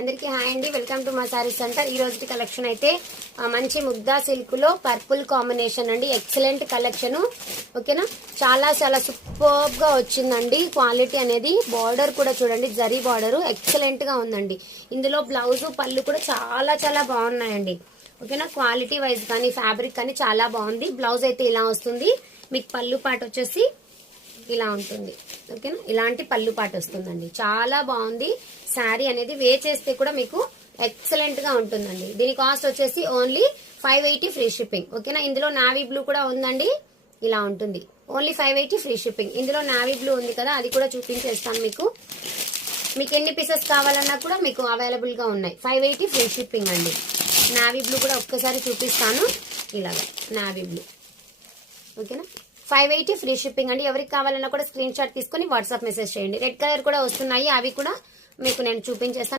అందరికీ హాయ్ అండి, welcome to మా సారీ సెంటర్. ఈ రోజు కలెక్షన్ అయితే మంచి ముగ్దా సిల్క్ లో పర్పుల్ కాంబినేషన్ అండి. Excellent collection. ఓకేనా, చాలా చాలా సూపర్ గా వచ్చిందండి. క్వాలిటీ అనేది బార్డర్ కూడా చూడండి, జరీ బార్డర్ ఎక్సలెంట్ గా ఉందండి. ఇందులో బ్లౌజ్ పళ్ళు కూడా చాలా చాలా బాగున్నాయండి. ఓకేనా, క్వాలిటీ వైజ్ కానీ ఫ్యాబ్రిక్ కానీ చాలా బాగుంది. బ్లౌజ్ అయితే ఇలా వస్తుంది. మీకు పళ్ళు పాట వచ్చేసి ఇలా ఉంటుంది. ఓకేనా, ఇలాంటి పళ్ళు పాట వస్తుందండి. చాలా బాగుంది. శారీ అనేది వే చేస్తే కూడా మీకు ఎక్సలెంట్ గా ఉంటుందండి. దీని కాస్ట్ వచ్చేసి ఓన్లీ 580 ఫ్రీ షిప్పింగ్. ఓకేనా, ఇందులో నావీ బ్లూ కూడా ఉందండి. ఇలా ఉంటుంది. Only 580 free shipping. ఇందులో నావీ బ్లూ ఉంది కదా, అది కూడా చూపించేస్తాను మీకు. మీకు ఎన్ని పీసెస్ కావాలన్నా కూడా మీకు అవైలబుల్ గా ఉన్నాయి. 580 ఫ్రీ షిప్పింగ్ అండి. నావీ బ్లూ కూడా ఒక్కసారి చూపిస్తాను. ఇలాగా నావీ బ్లూ. ఓకేనా, 580 ఫ్రీ షిప్పింగ్ అండి. ఎవరికి కావాలన్నా కూడా స్క్రీన్ షాట్ తీసుకుని వాట్సాప్ మెసేజ్ చేయండి. రెడ్ కలర్ కూడా వస్తున్నాయి, అవి కూడా మీకు నేను చూపించేస్తాను.